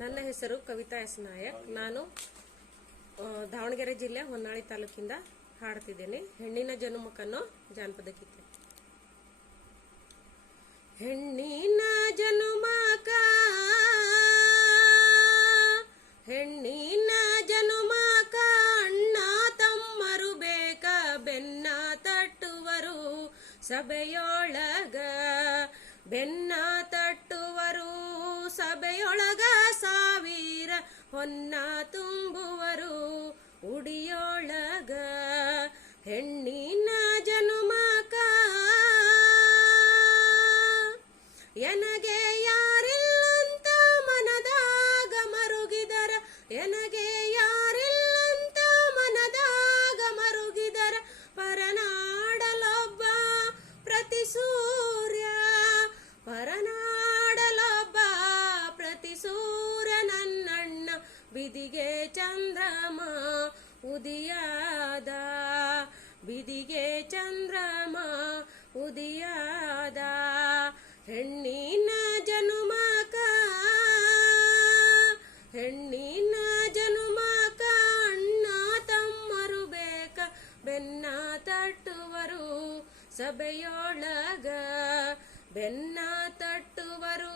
ನನ್ನ ಹೆಸರು ಕವಿತಾ ಎಸ್ ನಾಯಕ್. ನಾನು ದಾವಣಗೆರೆ ಜಿಲ್ಲೆ ಹೊನ್ನಾಳಿ ತಾಲೂಕಿಂದ ಹಾಡ್ತಿದ್ದೇನೆ. ಹೆಣ್ಣಿನ ಜನುಮಕ್ಕನ್ನೋ ಜಾನಪದ ಗೀತೆ. ಹೆಣ್ಣಿನ ಜನುಮಕ ಹೆಣ್ಣಿನ ಜನುಮಕ ಅಣ್ಣ ತಮ್ಮರು ಬೇಕ ಬೆನ್ನ ತಟ್ಟುವರು ಸಭೆಯೊಳಗ, ಬೆನ್ನ ತಟ್ಟುವರು ಸಭೆಯೊಳಗ, ಸಾವಿರ ಹೊನ್ನ ತುಂಬುವರು ಉಡಿಯೊಳಗ. ಹೆಣ್ಣಿನ ಜನುಮಕ ಎನಗೆ ಯಾರಿಲ್ಲಂತ ಮನದಾಗ ಮರುಗಿದರ, ಎನಗೆ ಯಾರಿಲ್ಲಂತ ಮನದಾಗ ಮರುಗಿದರ, ಪರನಾಡಲೊಬ್ಬ ಪ್ರತಿ ಸೂರ್ಯ, ಪರನಾಡಲೊಬ್ಬ ಪ್ರತಿ ಸೂರ್ಯ, ನನ್ನಣ್ಣ ಬಿದಿಗೆ ಚಂದ್ರಮ ಉದಿಯಾದ, ಬಿದಿಗೆ ಚಂದ್ರಮ ಉದಿಯಾದ. ಹೆಣ್ಣಿನ ಜನುಮಕ ಹೆಣ್ಣಿನ ಜನುಮಕ ಅಣ್ಣ ತಮ್ಮರು ಬೇಕ ಬೆನ್ನ ತಟ್ಟುವರು ಸಭೆಯೊಳಗ, ಬೆನ್ನ ತಟ್ಟುವರು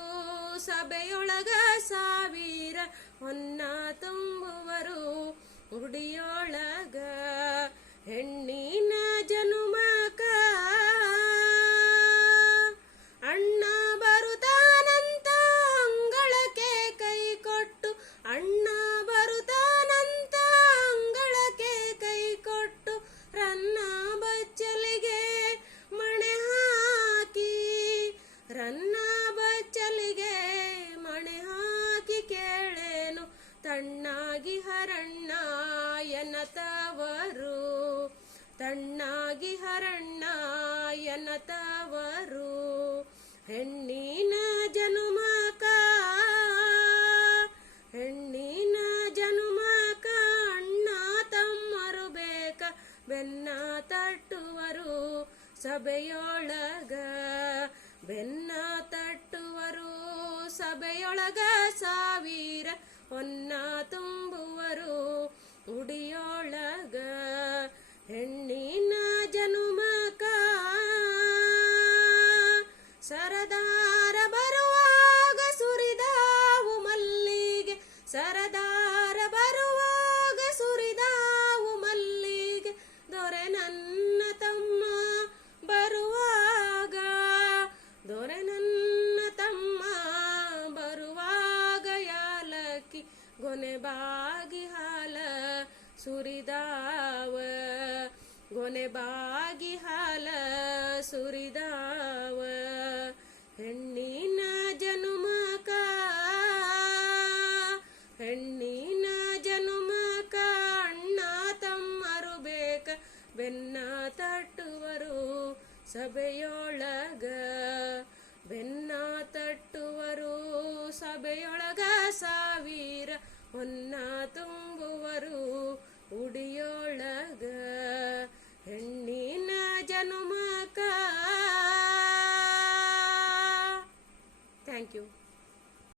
ಸಭೆಯೊಳಗ, ಸಾವಿರ ಹೊನ್ನ ತುಂಬುವರು ಗುಡಿಯೊಳಗ. ಹೆಣ್ಣಿನ ಜನುಮಕ ಅಣ್ಣ ಬರುತ್ತಾನಂತ ಅಂಗಳಕ್ಕೆ ಕೈ ಕೊಟ್ಟು, ಅಣ್ಣ ಬರುತ್ತಾನಂತ ಅಂಗಳಕ್ಕೆ ಕೈ ಕೊಟ್ಟು, ರನ್ನ ಬಚ್ಚಲಿಗೆ ಮಣೆ ಹಾಕಿ, ರನ್ನ ಬಚ್ಚಲಿಗೆ ಮಣೆ ಹಾಕಿ, ಕೇಳೇನು ತಣ್ಣಾಗಿ ಹರಣ್ಣ ಎನ್ನತವರು, ತಣ್ಣಾಗಿ ಹರಣ್ಣ ಎನ್ನತವರು. ಹೆಣ್ಣಿನ ಜನುಮಕ ಹೆಣ್ಣಿನ ಜನುಮಕ ಅಣ್ಣ ತಮ್ಮರು ಬೇಕ ಬೆನ್ನ ತಟ್ಟುವರು ಸಭೆಯೊಳಗ, ಬೆನ್ನ ತಟ್ಟುವರು ಸಭೆಯೊಳಗ, ಸಾವಿರ ಹೊನ್ನ ತುಂಬುವರು ಉಡಿಯೊಳಗ. ಹೆಣ್ಣಿನ ಜನುಮಕ ಸರದಾರ ಬರುವಾಗ ಸುರಿದಾವು ಮಲ್ಲಿಗೆ, ಸರದಾರ ಬರುವಾಗ ಸುರಿದಾವು ಮಲ್ಲಿಗೆ, ದೊರೆ ನನ್ನ ತಮ್ಮ ಬರುವಾಗ, ದೊರೆ ನನ್ನ ತಮ್ಮ ಬರುವಾಗ, ಯಾಲಕ್ಕಿ ಗೊನೆಬಾಗಿ ಹಾಲ ಸುರಿದಾವ, ಗೊನೆಬಾಗಿ ಹಾಲ ಸುರಿದಾವ. ಹೆಣ್ಣಿನ ಜನುಮಕ ಹೆಣ್ಣಿನ ಜನುಮಕ ಅಣ್ಣ ತಮ್ಮರು ಬೇಕ ಬೆನ್ನ ತಟ್ಟುವರು ಸಭೆಯೊಳಗ, ಬೆನ್ನ ತಟ್ಟುವರು ಸಭೆಯೊಳಗ, ಸಾವಿರ ಹೊನ್ನ ತುಂಬ